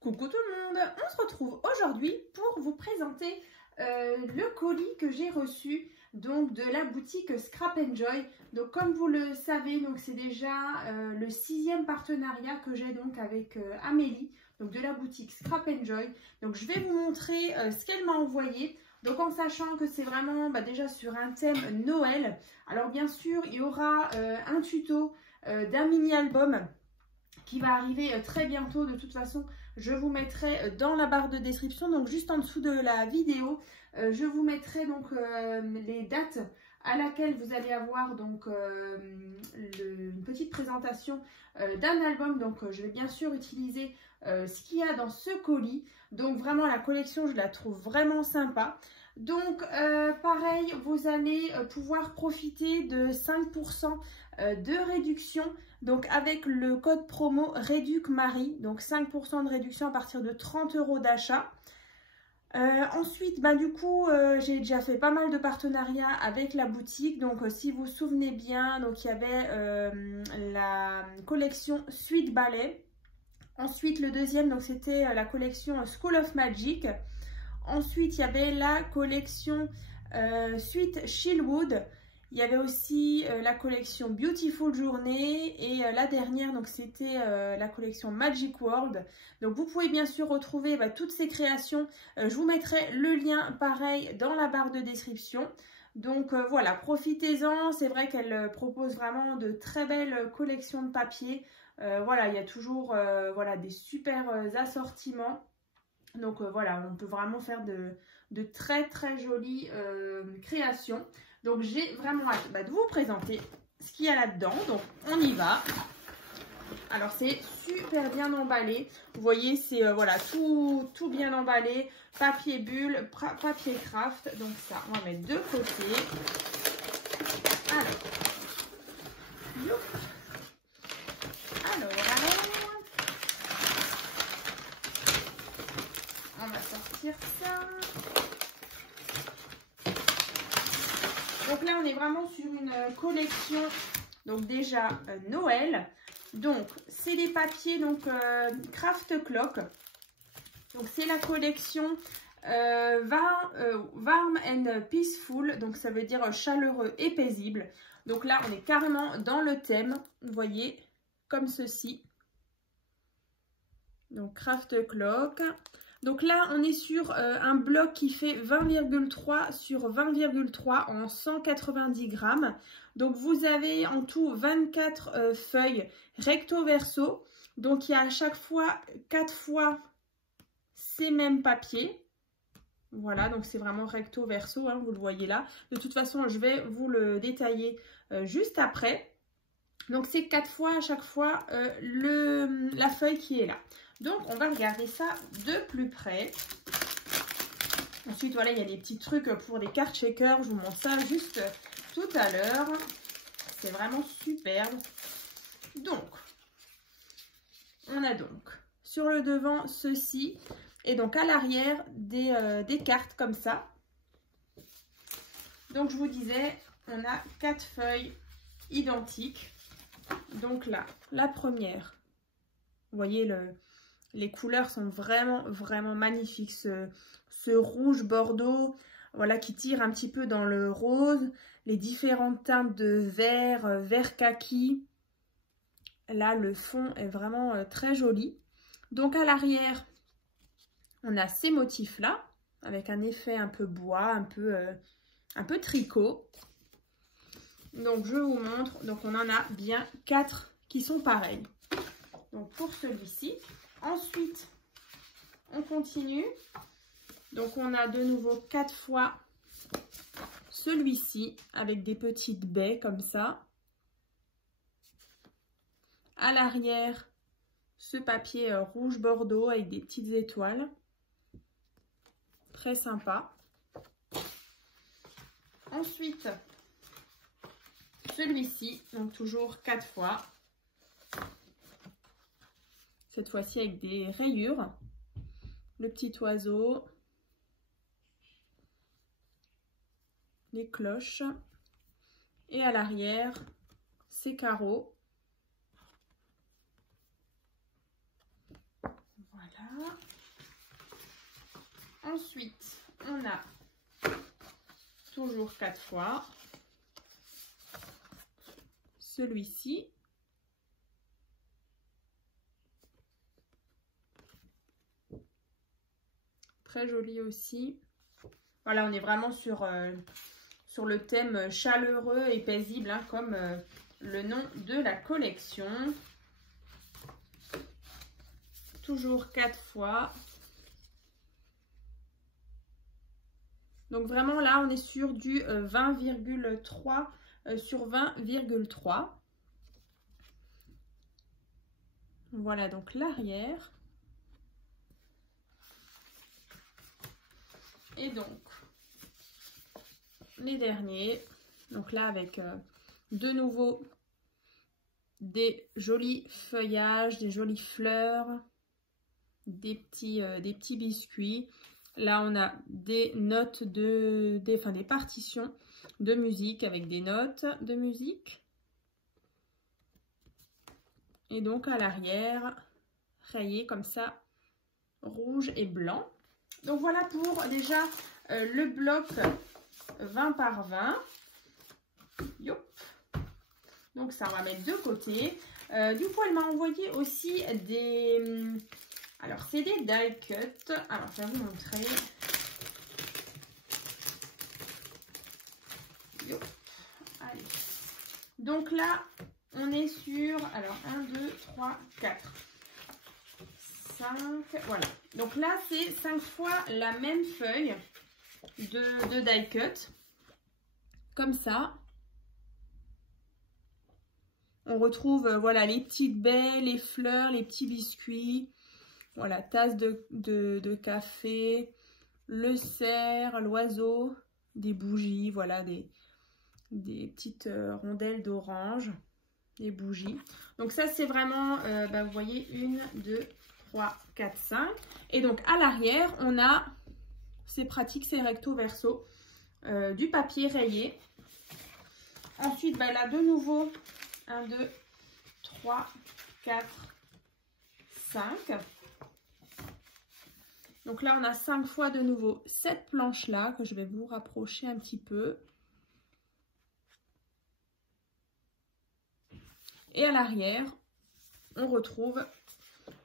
Coucou tout le monde, on se retrouve aujourd'hui pour vous présenter le colis que j'ai reçu donc de la boutique Scrap Enjoy. Donc comme vous le savez, donc c'est déjà le 6e partenariat que j'ai donc avec Amélie, donc de la boutique Scrap Enjoy. Donc je vais vous montrer ce qu'elle m'a envoyé. Donc en sachant que c'est vraiment déjà sur un thème Noël. Alors bien sûr, il y aura un tuto d'un mini-album qui va arriver très bientôt. De toute façon, je vous mettrai dans la barre de description, donc juste en dessous de la vidéo, je vous mettrai donc les dates à laquelle vous allez avoir donc une petite présentation d'un album. Donc je vais bien sûr utiliser ce qu'il y a dans ce colis. Donc vraiment la collection, je la trouve vraiment sympa. Donc pareil, vous allez pouvoir profiter de 5% de réduction, donc avec le code promo REDUCMARIE, donc 5% de réduction à partir de 30 € d'achat. Ensuite, du coup, j'ai déjà fait pas mal de partenariats avec la boutique. Donc, si vous vous souvenez bien, donc il y avait la collection Suite Ballet. Ensuite, le deuxième, donc c'était la collection School of Magic. Ensuite, il y avait la collection Suite Chillwood. Il y avait aussi la collection Beautiful Journey et la dernière, donc c'était la collection Magic World. Donc vous pouvez bien sûr retrouver toutes ces créations. Je vous mettrai le lien pareil dans la barre de description. Donc voilà, profitez-en. C'est vrai qu'elle propose vraiment de très belles collections de papier. Voilà, il y a toujours voilà, des super assortiments. Donc voilà, on peut vraiment faire de très très jolies créations. Donc j'ai vraiment hâte de vous présenter ce qu'il y a là-dedans. Donc on y va. Alors c'est super bien emballé. Vous voyez, c'est voilà, tout bien emballé. Papier bulle, papier craft. Donc ça, on va mettre de côté. Alors, on va sortir ça. Donc là, on est vraiment sur une collection, donc déjà Noël. Donc, c'est des papiers, donc Craft Clock. Donc, c'est la collection Warm and Peaceful. Donc, ça veut dire chaleureux et paisible. Donc là, on est carrément dans le thème, vous voyez, comme ceci. Donc, Craft Clock. Donc là, on est sur un bloc qui fait 20,3 sur 20,3 en 190 grammes. Donc vous avez en tout 24 feuilles recto verso. Donc il y a à chaque fois 4 fois ces mêmes papiers. Voilà, donc c'est vraiment recto verso, hein, vous le voyez là. De toute façon, je vais vous le détailler juste après. Donc c'est 4 fois à chaque fois la feuille qui est là. Donc on va regarder ça de plus près. Ensuite voilà, il y a des petits trucs pour des cartes shaker. Je vous montre ça juste tout à l'heure. C'est vraiment superbe. Donc on a donc sur le devant ceci. Et donc à l'arrière des cartes comme ça. Donc je vous disais, on a 4 feuilles identiques. Donc là, la première, vous voyez, les couleurs sont vraiment magnifiques. Ce rouge bordeaux, voilà, qui tire un petit peu dans le rose. Les différentes teintes de vert, vert kaki. Là, le fond est vraiment très joli. Donc à l'arrière, on a ces motifs-là, avec un effet un peu bois, un peu tricot. Donc je vous montre, donc on en a bien 4 qui sont pareils. Donc pour celui-ci. Ensuite, on continue. Donc on a de nouveau 4 fois celui-ci avec des petites baies comme ça. À l'arrière, ce papier rouge bordeaux avec des petites étoiles. Très sympa. Ensuite, celui-ci, donc toujours 4 fois. Cette fois-ci avec des rayures. Le petit oiseau. Les cloches. Et à l'arrière, ces carreaux. Voilà. Voilà. Ensuite, on a toujours 4 fois celui-ci. Très joli aussi. Voilà, on est vraiment sur le thème chaleureux et paisible, hein, comme le nom de la collection. Toujours 4 fois. Donc vraiment là, on est sur du 20,3 sur 20,3. Voilà donc l'arrière. Et donc, les derniers. Donc là, avec de nouveau des jolis feuillages, des jolies fleurs, des petits biscuits. Là, on a des notes des partitions de musique avec des notes de musique. Et donc à l'arrière, rayé comme ça, rouge et blanc. Donc voilà pour déjà le bloc 20 par 20. Yop. Donc ça, on va mettre de côté. Du coup, elle m'a envoyé aussi des... Alors, c'est des die cut. Alors, je vais vous montrer. Yop. Allez. Donc là, on est sur... Alors, 1, 2, 3, 4. 5. Voilà. Donc là, c'est 5 fois la même feuille de die cut. Comme ça. On retrouve voilà, les petites baies, les fleurs, les petits biscuits. Voilà, tasse de café, le cerf, l'oiseau, des bougies, voilà, des petites rondelles d'orange, des bougies. Donc ça, c'est vraiment, vous voyez, 1, 2, 3, 4, 5. Et donc, à l'arrière, on a, c'est pratique, c'est recto verso, du papier rayé. Ensuite, là, de nouveau, 1, 2, 3, 4, 5. Donc là, on a 5 fois de nouveau cette planche-là que je vais vous rapprocher un petit peu. Et à l'arrière, on retrouve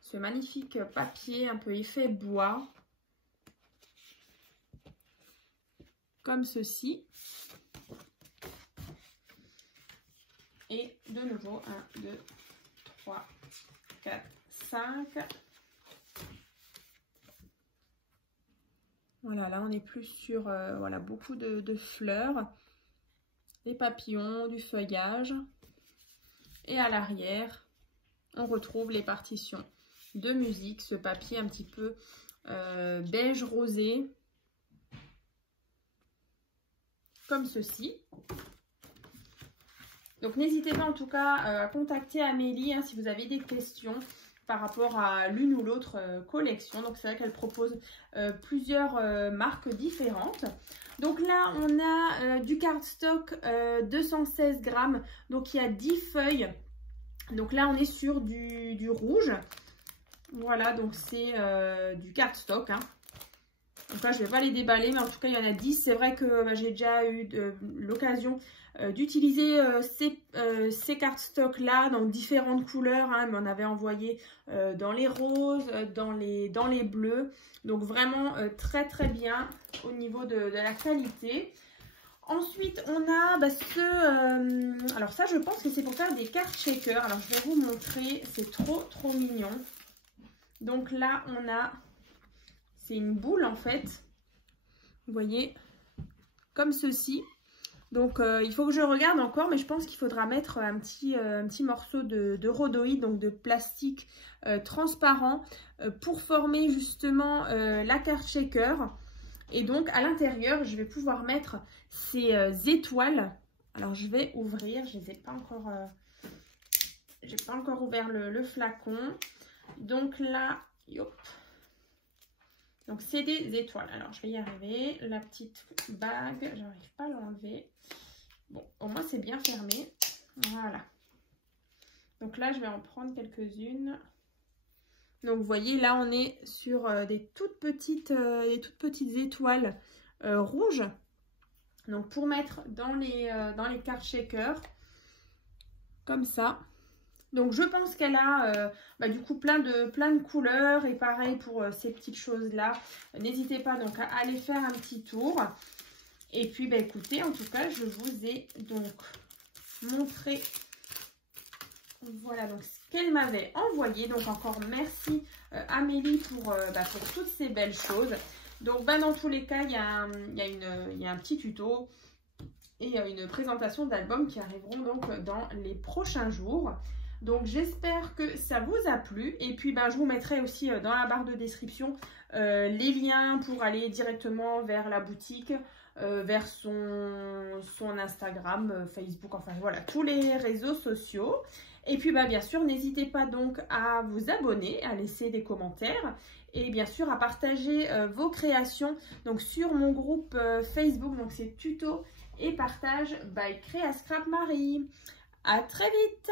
ce magnifique papier un peu effet bois. Comme ceci. Et de nouveau, 1, 2, 3, 4, 5. Voilà, là on est plus sur voilà, beaucoup de fleurs, des papillons, du feuillage. Et à l'arrière, on retrouve les partitions de musique, ce papier un petit peu beige rosé, comme ceci. Donc n'hésitez pas en tout cas à contacter Amélie si vous avez des questions par rapport à l'une ou l'autre collection. Donc c'est vrai qu'elle propose plusieurs marques différentes. Donc là on a du cardstock 216 grammes, donc il y a 10 feuilles. Donc là on est sur du rouge. Voilà, donc c'est du cardstock. Donc là je ne vais pas les déballer, mais en tout cas il y en a 10. C'est vrai que j'ai déjà eu l'occasion d'utiliser ces cardstocks là dans différentes couleurs, mais on avait envoyé dans les roses, dans les bleus, donc vraiment très très bien au niveau de la qualité. Ensuite on a alors ça je pense que c'est pour faire des cartes shaker. Alors je vais vous montrer, c'est trop mignon. Donc là on a, c'est une boule en fait, vous voyez, comme ceci. Donc il faut que je regarde encore, mais je pense qu'il faudra mettre un petit morceau de rhodoïde, donc de plastique transparent, pour former justement la carte shaker. Et donc à l'intérieur, je vais pouvoir mettre ces étoiles. Alors je vais ouvrir, je les ai pas encore, j'ai pas encore ouvert le flacon. Donc là, hop. Donc c'est des étoiles. Alors je vais y arriver. La petite bague, j'arrive pas à l'enlever. Bon, au moins c'est bien fermé. Voilà. Donc là je vais en prendre quelques-unes. Donc vous voyez là on est sur des toutes petites étoiles rouges. Donc pour mettre dans les cartes shaker, comme ça. Donc je pense qu'elle a du coup plein de couleurs et pareil pour ces petites choses là. N'hésitez pas donc à aller faire un petit tour. Et puis écoutez, en tout cas je vous ai donc montré voilà donc ce qu'elle m'avait envoyé. Donc encore merci Amélie pour toutes ces belles choses. Donc dans tous les cas il y a un petit tuto et une présentation d'albums qui arriveront donc dans les prochains jours. Donc j'espère que ça vous a plu et puis je vous mettrai aussi dans la barre de description les liens pour aller directement vers la boutique, vers son Instagram, Facebook, enfin voilà, tous les réseaux sociaux. Et puis bien sûr, n'hésitez pas donc à vous abonner, à laisser des commentaires et bien sûr à partager vos créations donc sur mon groupe Facebook, donc c'est tuto et partage by Créa Scrap Marie. À très vite!